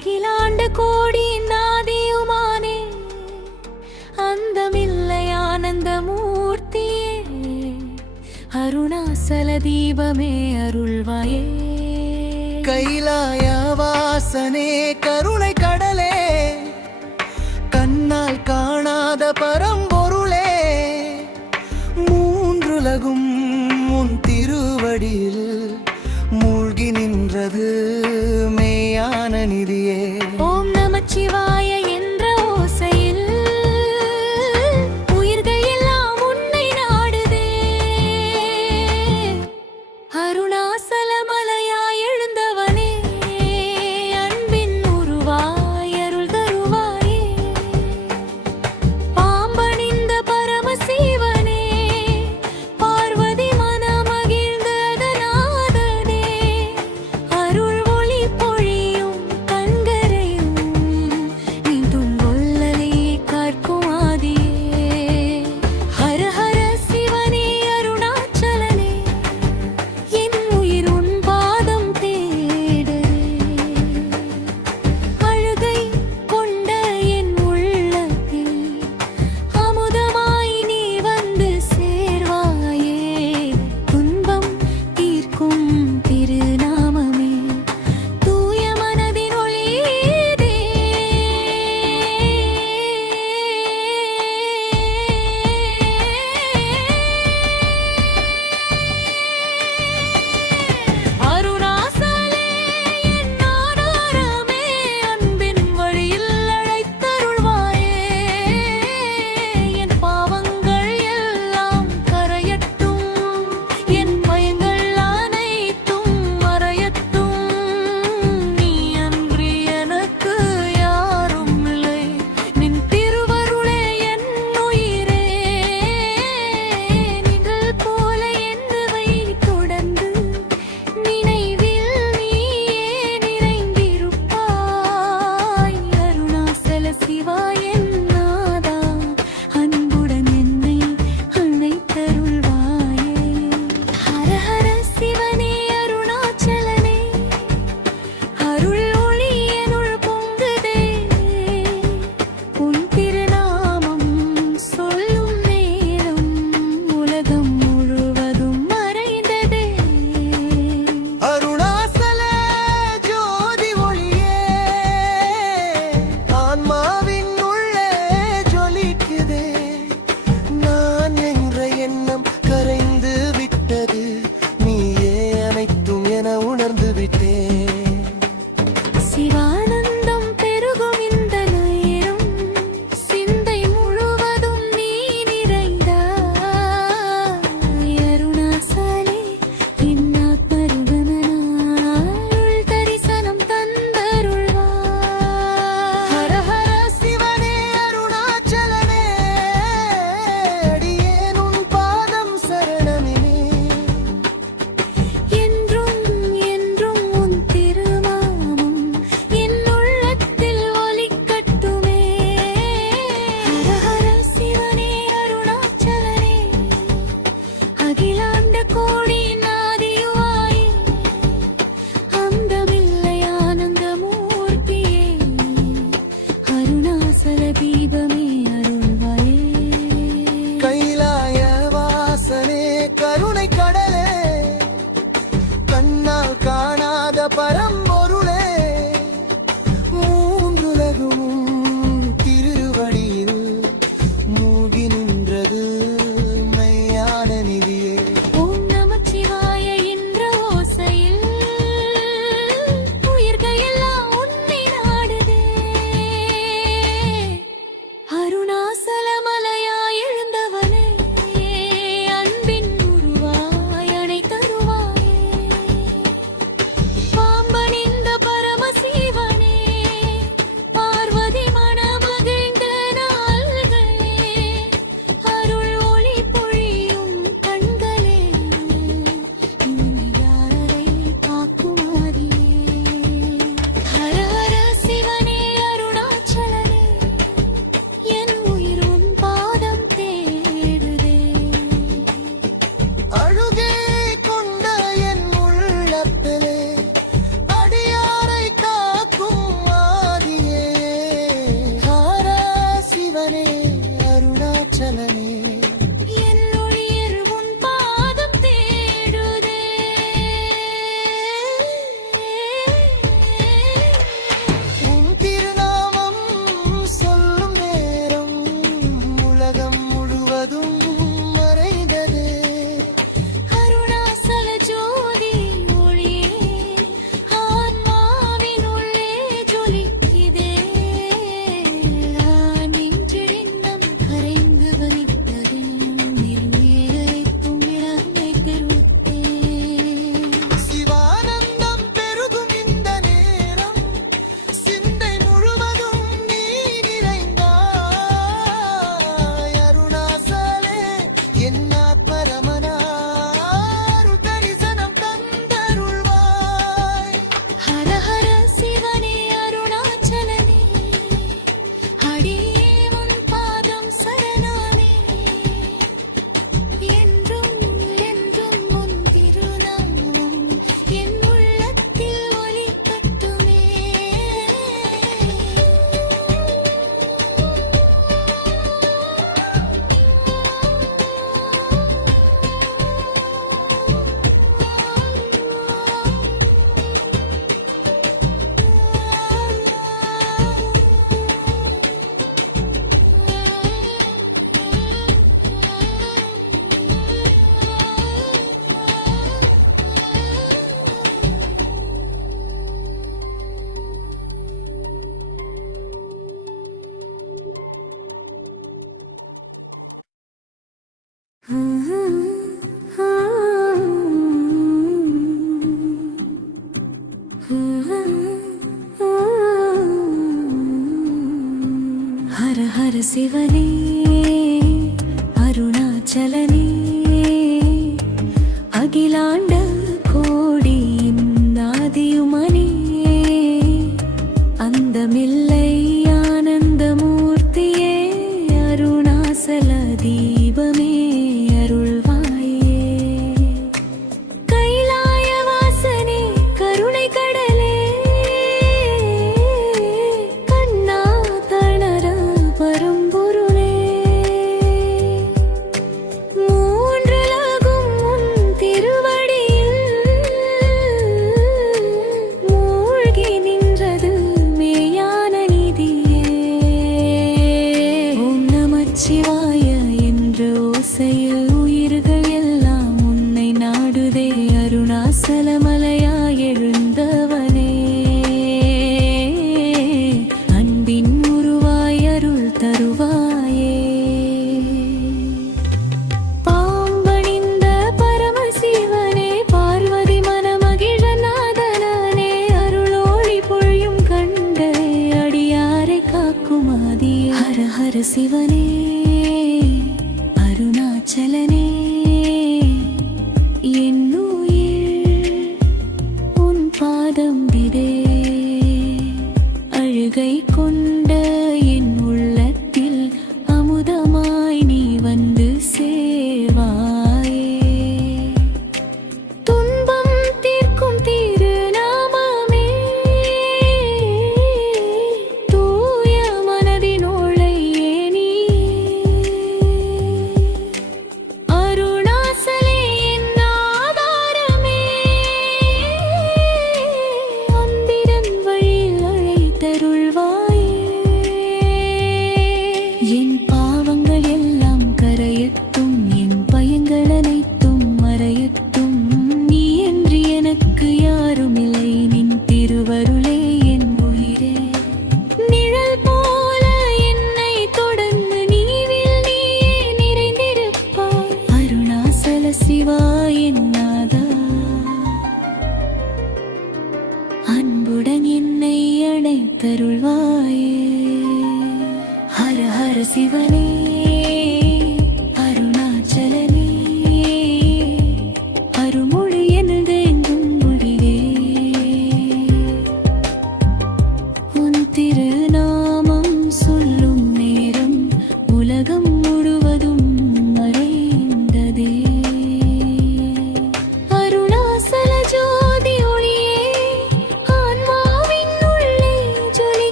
அகிலாண்ட கோடி நாதியுமானே அந்தமில்லை ஆனந்த மூர்த்தியே அருணாசல தீபமே அருள்வாயே கைலாய வாசனே கருணை கடலே கண்ணால் காணாத பரம்பொருளே மூன்றுலகும் உன் திருவடியில் மூழ்கி நின்றது மெய்யான நிதியே. ஓம் நமச்சிவாய என்ற ஓசையில் உயிர்கள் எல்லாம் உன்னை நாடுதே அருணாசல மலையாய் எழுந்தவனே அன்பின் உருவாய் அருள் தருவாயே பாம்பணிந்த பரமசிவனே பார்வதி மனமகிழ்ந்த அதநாதனே அருள் ஒளி பொழியும் கண்கரையும் நீ துன்பொல்லலே காக்கும் ஆதியே ஹர ஹர சிவனே அருணாச்சலனே என் உயிர் உன் பாதம் தேடுதே அழுகை கொண்ட என் உள்ளத்தில் அமுதமாய் நீ வந்து சேர்வாயே துன்பம் தீர்க்கும் திருநாமமே தூய மனதின் ஒளியதே அருணாசலே என் ஆதாரமே அன்பின் வழியில் அழைத்தருள்வாயே என் பாவங்கள் எல்லாம் கரையட்டும் என் பயங்கள் அனைத்தும் மறையட்டும் நீ அன்றி எனக்கு யாரும் இல்லை நின் திருவருளே என் உயிரே நிழல் போல என்னவை தொடர்ந்து நினைவில் நீயே நிறைந்திருப்பாய் அருணாசல சிவாய நாதா அன்புடன் என்னை அணைத்தருள்வாயே ஹர ஹர சிவனே அருணாச்சலனே அருள் ஒளி என்னுள் பொங்குதே உன் திருநாமம் சொல்லும் நேரம் உலகம் முழுவதும் மறைந்ததே அருணாசல ஜோதி ஒளியே ஆன்மாவின் உள்ளே ஜொலிக்குதே நான் என்ற எண்ணம் கரைந்து விட்டது நீயே அனைத்தும் என உணர்ந்து விட்டேன் சிவானந்தம் பெருகும் இந்த நேரம் சிந்தை முழுவதும் நீ நிறைந்தாய் அருணாசலே என் ஆத்மருகனாருள் தரிசனம் தந்தருள்வாய் ஹர ஹர சிவனே அருணாச்சலனே அடியேன் உன் பாதம் சரணமினே என்றும் என்றும் உன் திருநாமம் என் உள்ளத்தில் ஒலிக்கட்டுமே ஹர ஹர சிவனே அருணாச்சலனே அகிலாண்ட கோடி நாதியுவாயே அந்தமில்லை ஆனந்த மூர்த்தியே அருணாசல தீபமே அருள்வாயே கைலாய வாசனே கருணை கடலே கண்ணால் காணாத பரம்பொருளே மூன்றுலகும் திருவடியில் மூழ்கி நின்றது மெய்யான நிதியே. ஓம் நமச்சிவாய என்ற ஓசையில் உயிர்கள் எல்லாம் உன்னை நாடுதே அருணாசல மலையாய் எழுந்தவனே அன்பின் உருவாய் அணை தருவாயே பாம்பணிந்த சிவனே அருணாச்சலனே அகிலாண்ட கோடியின் ஆதியுமனே அந்தமில்லை ஆனந்தமூர்த்தியே அருணாசல தீபமே அருள்வாயே கைலாய வாசனே கருணை கடலே கண்ணா தணர பரம்பொருளே மூன்றுலகும் உன் திருவடியில் மூழ்கி நின்றது மேயான நிதியே ஓம் நமச்சிவாய என்ற ஓசையில் உயிர்கள் எல்லாம் உன்னை நாடுதே அருணாசலமலையாய் எழுந்தவனே அன்பின் உருவாய் அருள் தருவாயே பாம்பணிந்த பரமசிவனே பார்வதி மனமகிழநாதனே அருளோழி பொழியும் கண்டே அடியாரை காக்கும் ஆதி ஹர ஹர சிவனே அருணாச்சலனே என்னுயிர் உன்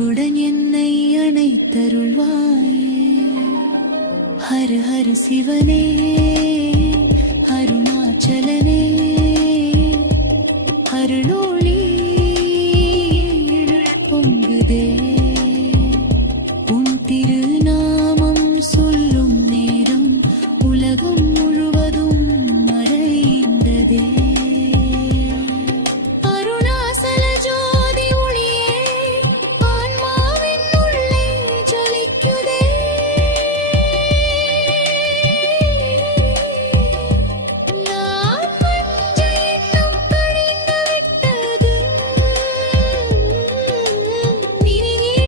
அன்புடன் என்னை அணைத்தருள்வாயே. ஹர ஹர சிவனே அருணாச்சலனே அருளோ